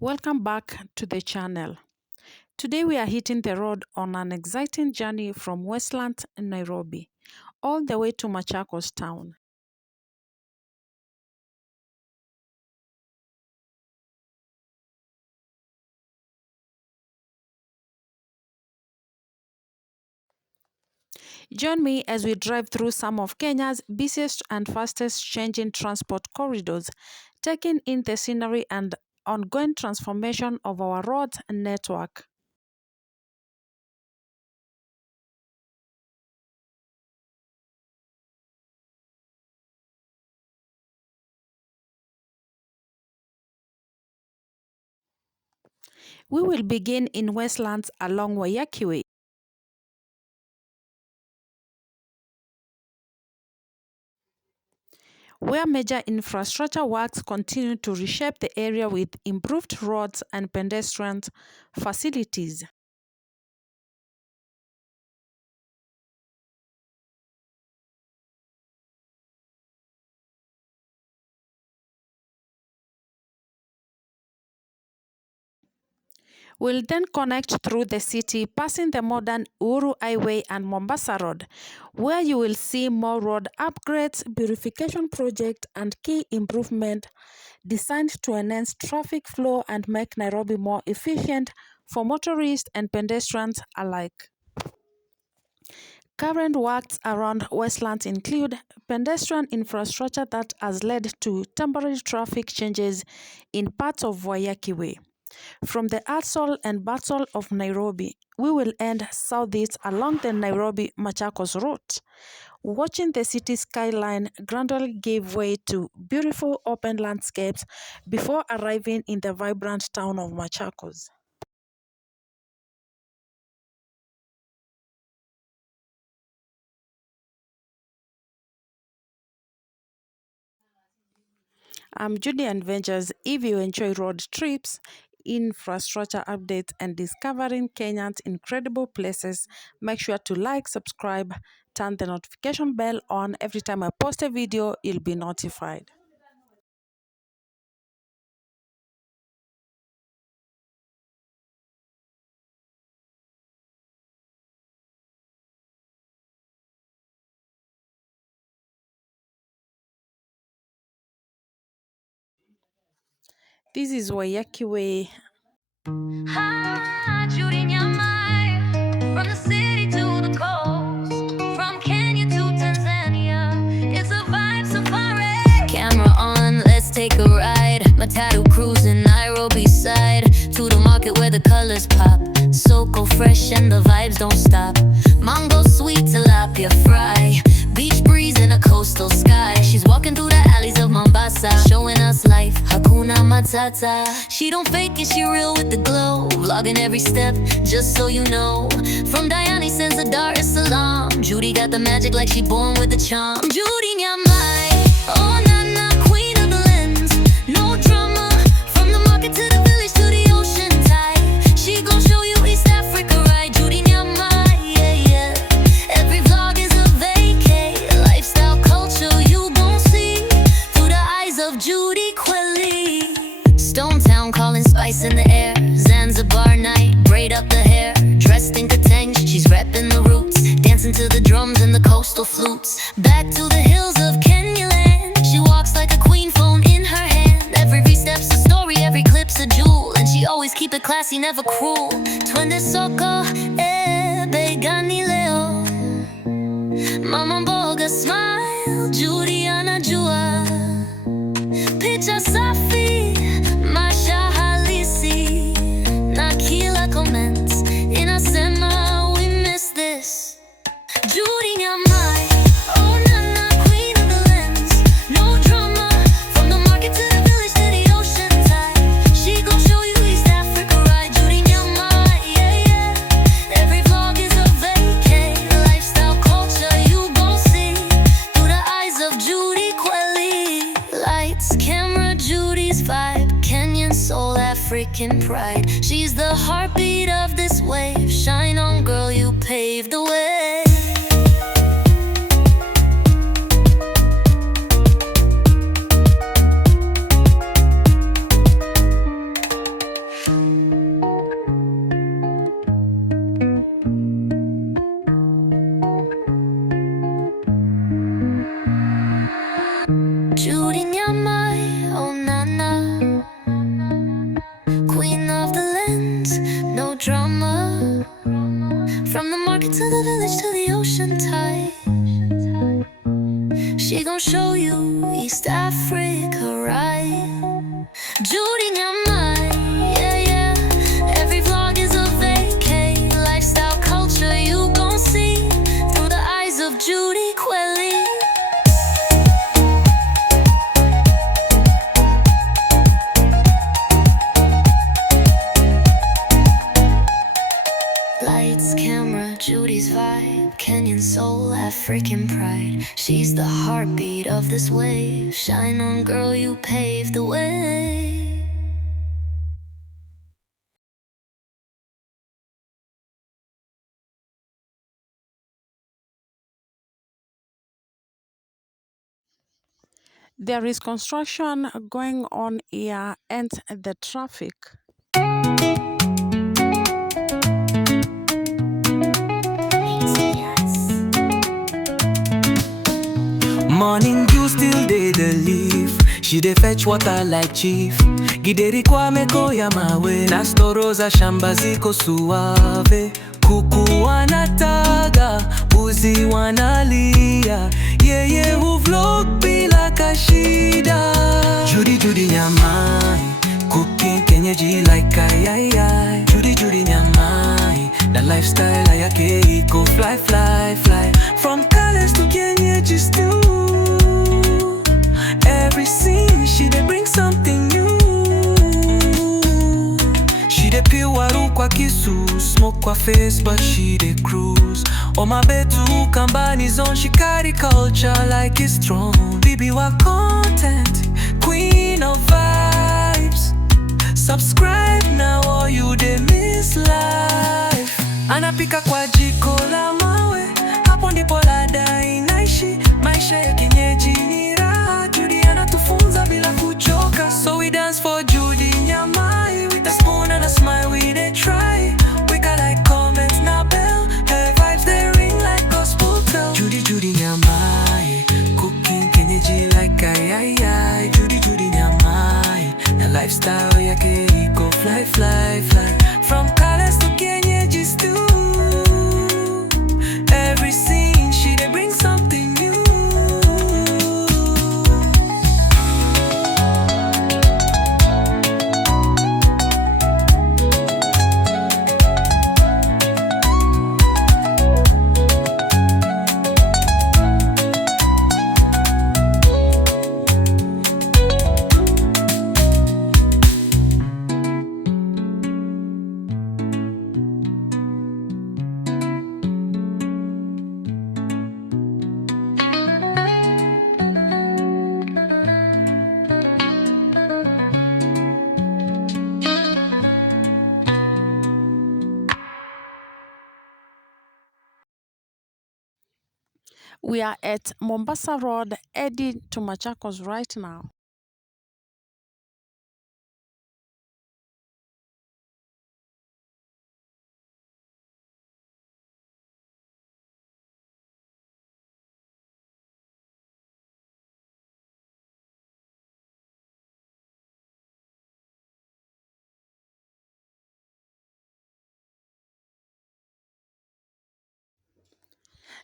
Welcome back to the channel. Today we are hitting the road on an exciting journey from Westlands Nairobi all the way to Machakos town. Join me as we drive through some of Kenya's busiest and fastest changing transport corridors, taking in the scenery and ongoing transformation of our road network. We will begin in Westlands along Waiyaki Way, where major infrastructure works continue to reshape the area with improved roads and pedestrian facilities. We'll then connect through the city, passing the modern Uhuru Highway and Mombasa Road, where you will see more road upgrades, beautification projects, and key improvement designed to enhance traffic flow and make Nairobi more efficient for motorists and pedestrians alike. Current works around Westlands include pedestrian infrastructure that has led to temporary traffic changes in parts of Waiyaki Way. From the hustle and bustle of Nairobi, we will end southeast along the Nairobi-Machakos route, watching the city skyline gradually give way to beautiful open landscapes before arriving in the vibrant town of Machakos. I'm Judy Adventures. If you enjoy road trips, infrastructure updates, and discovering Kenya's incredible places, make sure to like, subscribe, turn the notification bell on. Every time I post a video, you'll be notified. This is Waiyaki Way. Judy from the city to the coast, from Kenya to Tanzania, it's a vibe safari. Camera on, let's take a ride. Matatu cruising Nairobi side to the market where the colors pop. Soko fresh and the vibes don't stop. Mango sweet tilapia fry. Beach breeze in a coastal sky. She's walking through the alleys of Mombasa, showing us life, Hakuna Matata. She don't fake it, she real with the glow. Vlogging every step, just so you know. From Diani sends a Dar es Salaam. Judy got the magic like she born with the charm. Judy Nyamai, oh Nana, queen of the lens. No drama, from the market to the village to the ocean tide. She gon' show you East Africa right. Judy Nyamai, yeah, yeah. Every vlog is a vacay. Lifestyle culture you gon' see through the eyes of Judy Quelly. Stone Town calling spice in the air. Zanzibar night, braid up the hair. Dressed in katang, she's repping the roots. Dancing to the drums and the coastal flutes. Back to the hills of Kenya land. She walks like a queen, phone in her hand. Every step's a story, every clip's a jewel. And she always keep it classy, never cruel. Twende soko, begani leo. Mama mboga smile, Judy anajua. Picha safi, maisha halisi. Na kila comments, inasema we miss this. Judy Nyamai, oh Nana, queen of the lens. No drama, from the market to the village to the ocean tide. She gon' show you East Africa right. Judy Nyamai, yeah, yeah. Every vlog is a vacay. Lifestyle culture you gon' see through the eyes of Judy Quelly. Lights, camera, Judy's vibe. Kenyan soul, African pride. She's the heartbeat of this wave. Shine on, girl, you paved the way. Judy Nyamai, yeah, yeah. Every vlog is a vacay. Lifestyle culture you gon' see through the eyes of Judy Quelly. Lights, camera, Judy's vibe. Kenyan soul, African pride. She's the heartbeat of this wave. Shine on, girl, you paved the way. There is construction going on here and the traffic. Morning dew still dey the leaf. She dey fetch water like chief. Gideri kwa meko ya mawe. Na storo za shamba ziko suave. Kuku wanataga, mbuzi wanalia. Yeye huvlog bila kashida. Judy Nyamai, cooking kenyeji like ayayay. Judy Nyamai, the lifestyle yake iko fly. From colors to kenyeji stew. Every scene she dey bring something new. She dey peel waru kwa kisu, smoke kwa face but she dey cruise. Oma betu kambani zone, she carry culture like it's strong. Bibi wa content, queen of vibes. Subscribe now or you dey miss life. Anapika kwa jiko la mawe, hapo ndipo ladha inaishi. Maisha ya kienyeji ni raha, Judy anatufunza bila kuchoka. So we dance for Judy Nyamai, with a spoon and a smile we dey try. We got like comments now bell, her vibes they ring like gospel bell. Judy Nyamai, cooking kenyeji like ayayay. Judy Nyamai, the lifestyle yake iko fly. From colors to kenyeji stew. Every scene she dey bring something new. We are at Mombasa Road heading to Machakos right now.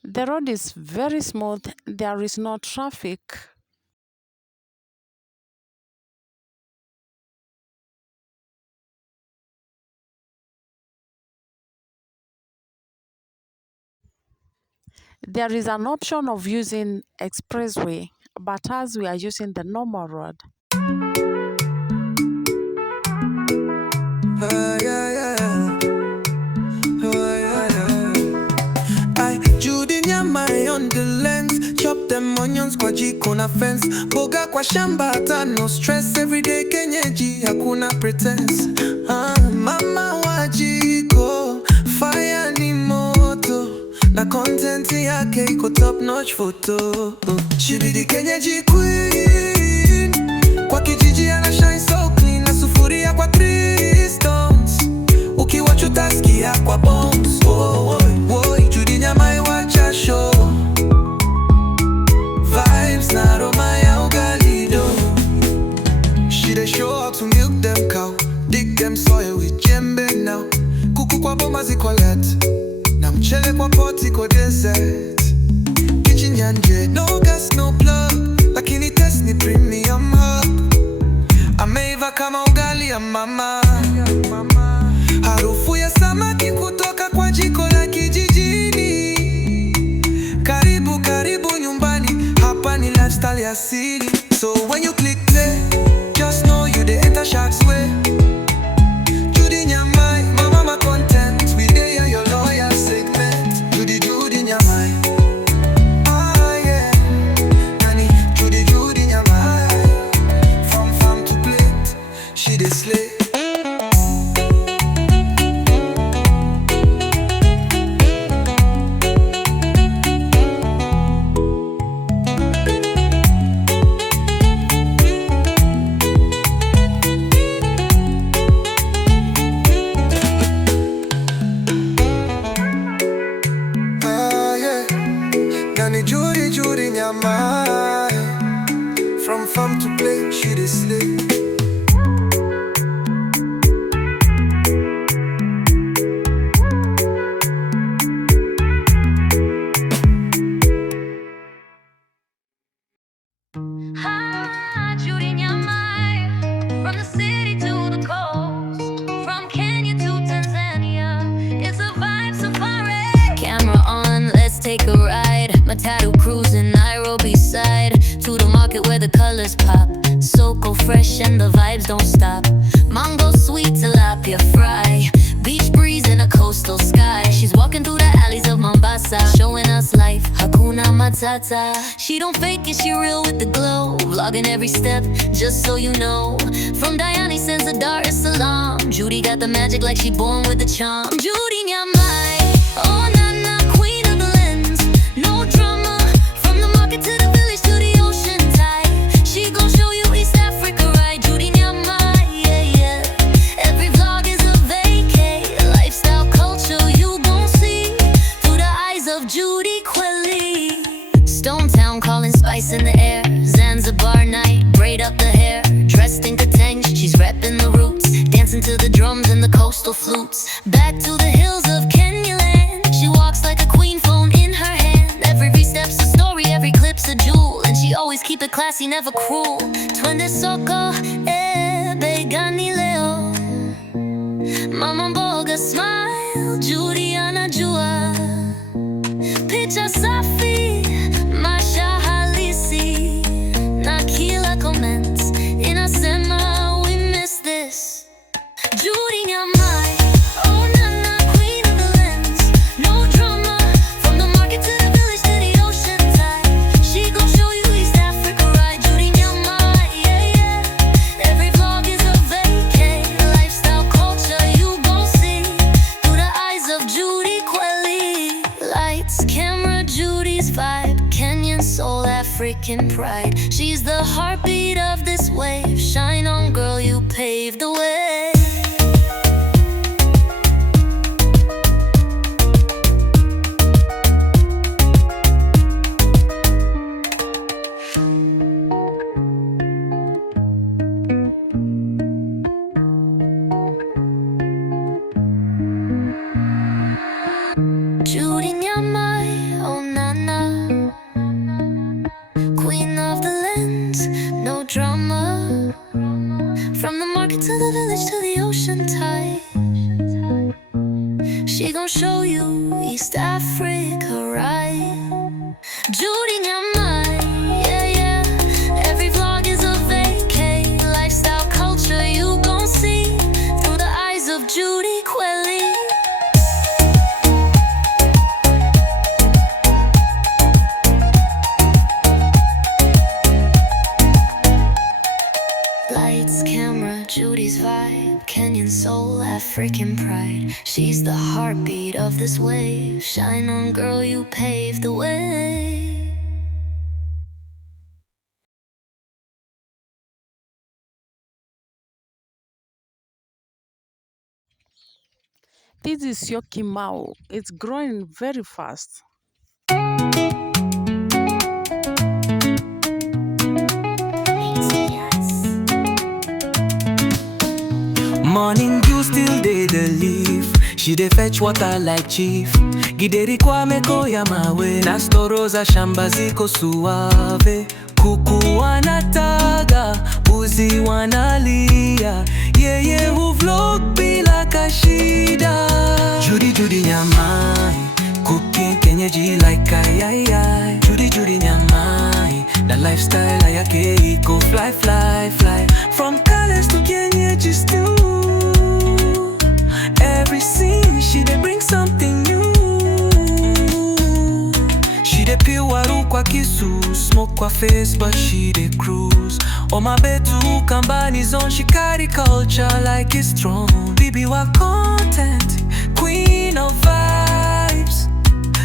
The road is very smooth, there is no traffic. There is an option of using expressway, but as we are using the normal road. Judy Nyamai on the lens, chop them onions kwa jiko na fence. Boga kwa shamba hata no stress. Everyday kenyeji hakuna pretense. Mama wa jiko, fire ni moto. Na content yake iko top notch photo. She be the kenyeji queen. Kwa kijiji ana shine so clean. Na sufuria kwa 3 stones. Ukiwatch utasikia kwa bones. Judy Nyamai wacha show. Vibes na aroma ya ugalido. She dey show how to milk them cow. Dig them soil with jembe now. Kuku kwa boma ziko let. Na mchele kwa poti kwa desert. Kitchen yanje, no gas no plug. Lakini test ni premium hub. Ameiva kama ugali. style ya mama. Harufu ya samaki kutoka kwa jiko la kijijini. Karibu karibu nyumbani, hapa ni lifestyle ya asili. So when you click play, just know you the enter Shark's way. Judy Nyamai, my mama content. We there your loyal segment. Judy Nyamai. Ah yeah, Nani Judy Nyamai. From farm to plate, she dey slay. Judy Nyamai. From farm to plate, she dey slay. Judy Nyamai, from the city to the coast, from Kenya to Tanzania, it's a vibe safari. Camera on, let's take a ride. Machakos cruising Nairobi side to the market where the colors pop. Soko fresh and the vibes don't stop. Mango sweet tilapia fry. Beach breeze in a coastal sky. She's walking through the alleys of Mombasa, showing us life, Hakuna Matata. She don't fake it, she real with the glow. Vlogging every step, just so you know. From Diani sends a Dar es Salaam. Judy got the magic like she born with the charm. Judy Nyamai, oh nana, queen of the lens. No drama, from the market to the village to the ocean tide. She gon' show you East Africa right. Judy Nyamai, yeah, yeah. Every vlog is a vacay. Lifestyle culture you gon' see through the eyes of Judy Quelly. Stone Town calling spice in the air. Zanzibar night, braid up the hair. Dressed in katang, she's repping the roots. Dancing to the drums and the coastal flutes. Back to the hills of Kenya land. She walks like a queen, phone in her hand. Every step's a story, every clip's a jewel. And she always keep it classy, never cruel. Twende soko, begani leo. Mama mboga smile, Judy anajua. Picha safi, maisha halisi. Na kila comments, inasema we miss this. Judy Nyamai, oh nana, queen of the lens. No drama, from the market to the village to the ocean tide. She gon' show you East Africa right. Judy Nyamai, yeah, yeah. Every vlog is a vacay. Lifestyle culture you gon' see through the eyes of Judy Quelly. Lights, camera, Judy's vibe. Kenyan soul, African pride. She's the heartbeat of this wave. Shine on, girl, you paved the way. Judy Nyamai, oh nana, queen of the lens, no drama. From the market to the village to the ocean tide. She gon' show you East Africa right. Judy Nyamai, yeah, yeah. Every vlog is a vacay. Lifestyle culture you gon' see through the eyes of Judy Quelly. Lights, camera, Judy's vibe. Kenyan soul, African pride. She's the heartbeat of this wave. Shine on, girl, you paved the way. This is your kimao. It's growing very fast. Morning dew still dey the leaf. She dey fetch water like chief. Gideri kwa meko ya mawe. Na storo za shamba ziko suave. Kuku wanataga, buzi wanalia. kienyeji like ayayay. Judy nyamai, the lifestyle yake iko fly fly fly. From colors to kienyeji stew, every scene she dey bring something new. She dey peel waru kwa kisu, smoke kwa face but she dey cruise. Omabetu kambani zone, she carry culture like it's strong. Bibi wa content, queen of vibes.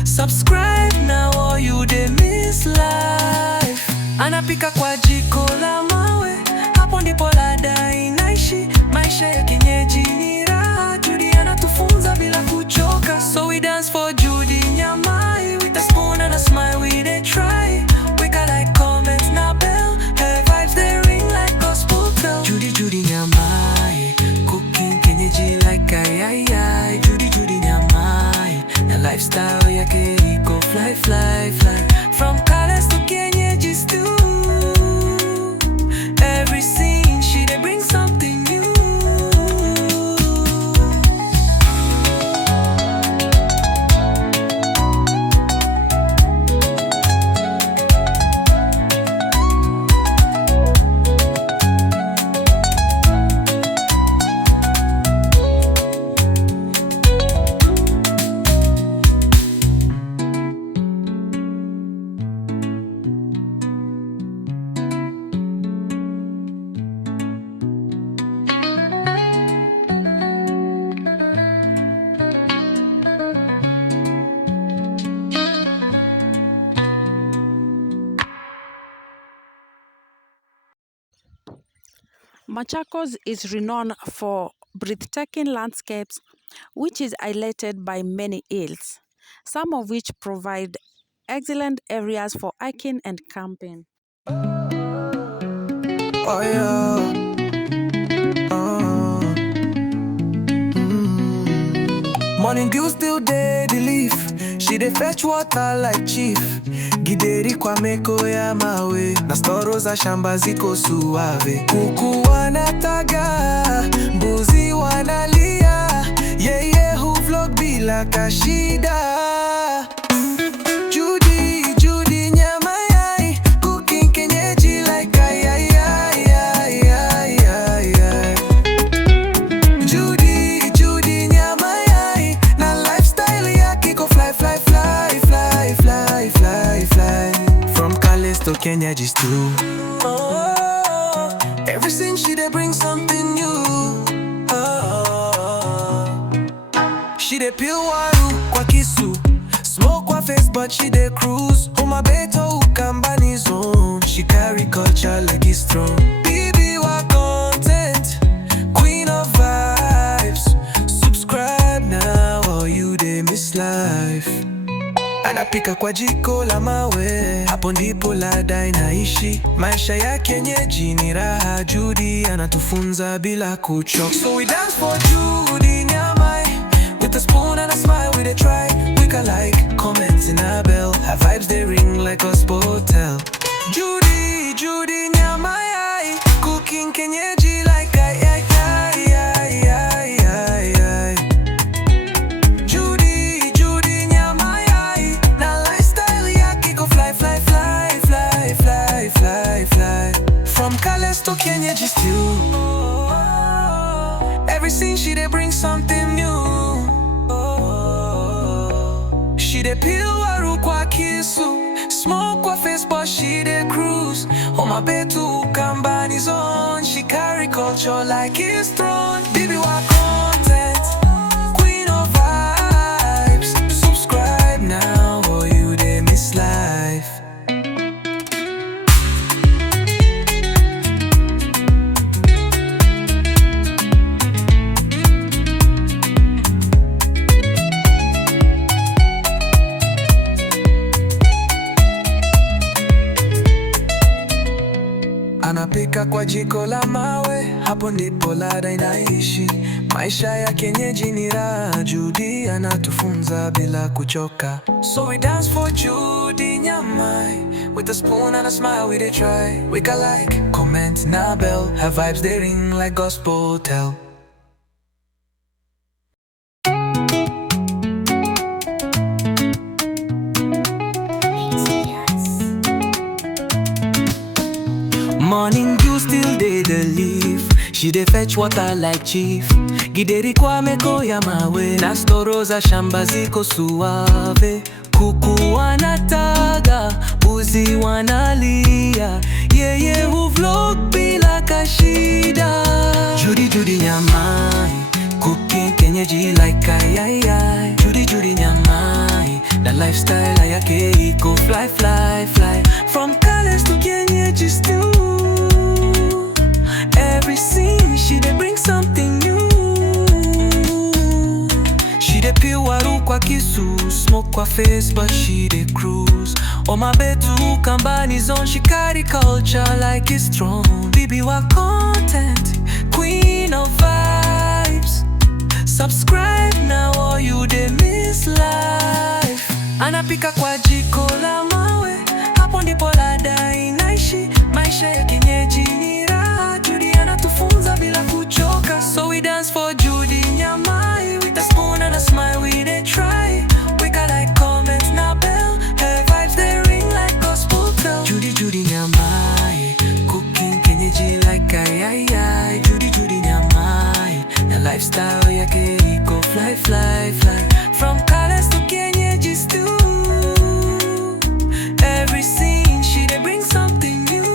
Subscribe now or you dey miss life. Anapika kwa jiko la mawe, hapo ndipo ladha inaishi. Maisha ya kienyeji ni raha, Judy anatufunza bila kuchoka. So we dance for Judy nyamai, with a spoon and a smile we dey try. We got like comments na bell, her vibes they ring like gospel bell. Judy nyamai, cooking kienyeji like ayayay. Judy nyamai, na lifestyle yake iko fly fly fly. From colors to kienyeji stew, every scene she dey bring something new. Machakos is renowned for breathtaking landscapes, which is highlighted by many hills, some of which provide excellent areas for hiking and camping. Oh yeah. Morning dew still dey the leaf. She dey fetch water like chief. Gideri kwa meko ya mawe, na storo za shamba ziko suave. Kuku wanataga, mbuzi wanalia, yeye huvlog bila kashida. Judy nyamayai, cooking kienyeji like ayayay. Judy nyamayai, na lifestyle yake iko fly fly fly fly fly fly fly. From colors to kienyeji stew, every scene she dey bring something new. She dey peel waru kwa kisu, smoke kwa face but she dey cruise. Omabeto ukambani zone, she carry culture like it's strong. Bibi wa content, queen of vibes. Subscribe now or you dey miss life. Anapika kwa jiko la mawe, hapo ndipo ladha inaishi. Maisha ya kienyeji ni raha, Judy anatufunza bila kuchoka. So we dance for Judy nyamai, with a spoon and a smile we dey try. We got like comments in our bell, her vibes they ring like gospel tell. Judy nyamai, cooking kienyeji like ayayay. Judy nyamai, na lifestyle yake iko fly fly fly fly fly fly fly. From colors to kienyeji stew, every scene she dey bring something new. She dey peel waru kwa kisu, smoke kwa face but she dey cruise. Omabetu kambani zone, she carry culture like it's strong. Bibi wa content, queen of vibes. Subscribe now or you dey miss life. Anapika kwa jiko la mawe, hapo ndipo ladha inaishi. Maisha ya kienyeji ni raha, Judy anatufunza bila kuchoka. So we dance for Judy nyamai, with a spoon and a smile we dey try. We got like comment na bell, her vibes they ring like gospel tell. Morning dew still dey the leaf. She dey fetch water like chief. Gideri kwa meko ya mawe, na storo za shamba ziko suave. Kuku wanataga, mbuzi wanalia, yeye huvlog bila kashida. Judy nyamai, cooking kenyeji like ayayay. Judy nyamai, na lifestyle yake iko fly. From colors to kenyeji stew. Every scene she dey bring something new. She dey peel waru kwa kisu, smoke kwa face but she dey cruise. Omabetu kambani zone, she carry culture like it's strong. Bibi wa content, queen of vibes. Subscribe now or you dey miss life. Anapika kwa jiko la mawe, hapo ndipo ladha inaishi. Maisha ya kienyeji ni raha, Judy anatufunza bila kuchoka. So we dance for Judy nyamai, with a spoon and a smile we dey try. We got like comments now bell, her vibes they ring like gospel bell. Judy nyamai, cooking kenyeji like ayayay. Judy nyamai, na lifestyle yake iko fly. From colors to kenyeji stew. Every scene she dey bring something new.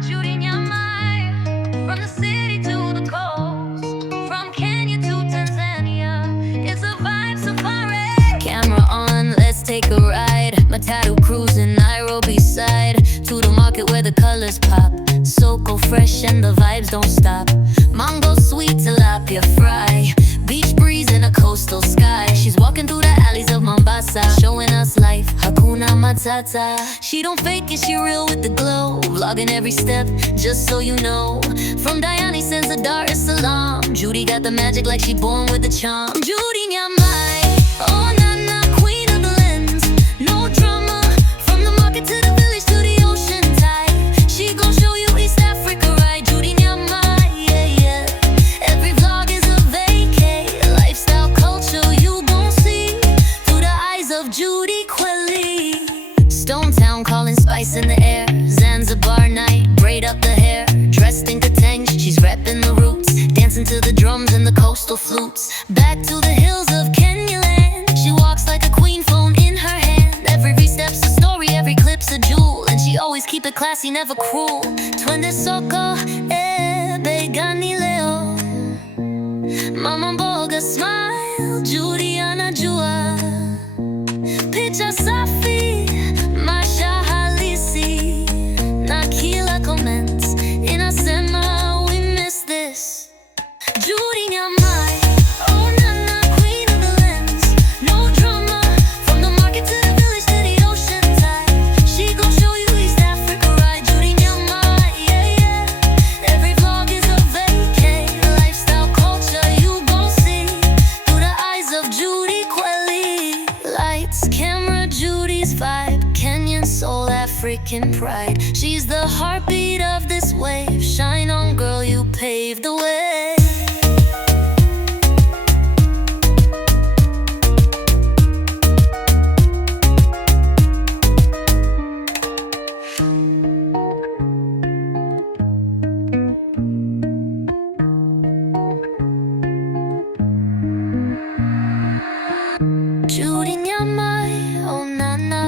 Judy nyamai, from the city to the coast, from Kenya to Tanzania, it's a vibe safari. Camera on, let's take a ride. Machakos cruising Nairobi side, to the market where the colors pop. Soko fresh and the vibes don't stop. Mango sweet tilapia fry, beach breeze in a coastal sky. She's walking through the alleys of Mombasa, showing us life, Hakuna Matata. She don't fake it, she real with the glow, vlogging every step, just so you know. From Diani sends a Dar es Salaam. Judy got the magic like she born with the charm. Judy nyamai, oh nana, queen of the lens. No drama, from the market to the village to the ocean tide. She gon' show you East Africa right. Judy nyamai, yeah. Every vlog is a vacay, lifestyle culture you gon' see through the eyes of Judy Quelly. Stone Town calling spice in the air. Zanzibar night, braid up the hair. Dressed in katang, she's repping the roots, dancing to the drums and the coastal flutes. Back to the hills of Kenya land, she walks like a queen, phone in her hand. Every step's a story, every clip's a jewel, and she always keep it classy, never cruel. Twende soko, begani leo. Mama mboga smile, Judy anajua. Picha safi, maisha halisi, na kila comments inasema we miss this. Judy nyamai, oh nana, queen of the lens. No drama, from the market to the village to the ocean tide. She gon' show you East Africa right. Judy nyamai, yeah. Every vlog is a vacay, lifestyle culture you gon' see through the eyes of Judy Quelly. Lights, camera, Judy's vibe, Kenyan soul, African pride. She's the heartbeat of this wave. Shine on, girl, you paved the way. Judy nyamai, oh nana,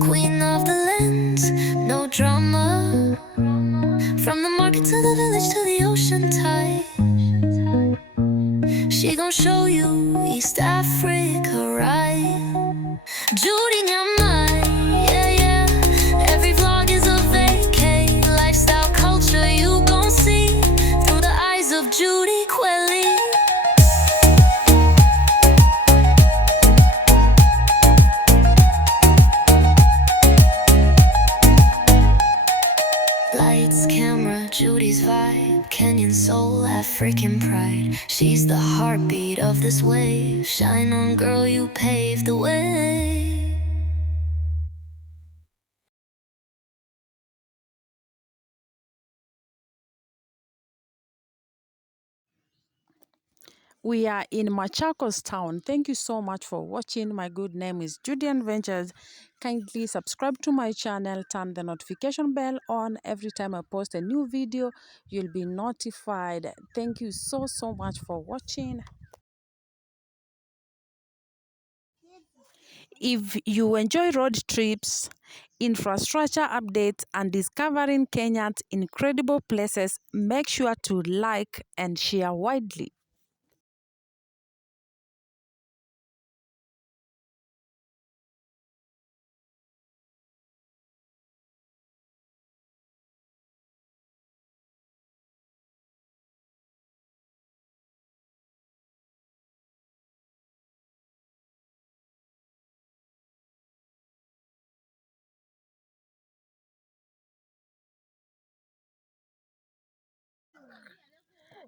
queen of the lens. No drama, from the market to the village to the ocean tide. She gon' show you East Africa right. Judy nyamai, yeah. Every vlog is a vacay, lifestyle culture pride. She's the heartbeat of this wave. Shine on, girl, you paved the way. We are in Machakos town. Thank you so much for watching. My good name is Julian Ventures. Kindly subscribe to my channel, turn the notification bell on. Every time I post a new video, you'll be notified. Thank you so much for watching. If you enjoy road trips, infrastructure updates, and discovering Kenya's incredible places, make sure to like and share widely.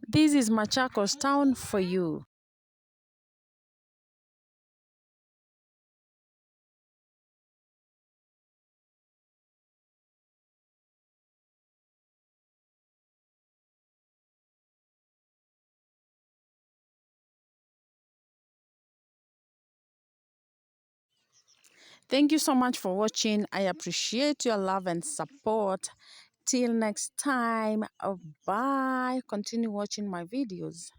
This is Machakos town for you. Thank you so much for watching. I appreciate your love and support. Till next time, bye. Continue watching my videos.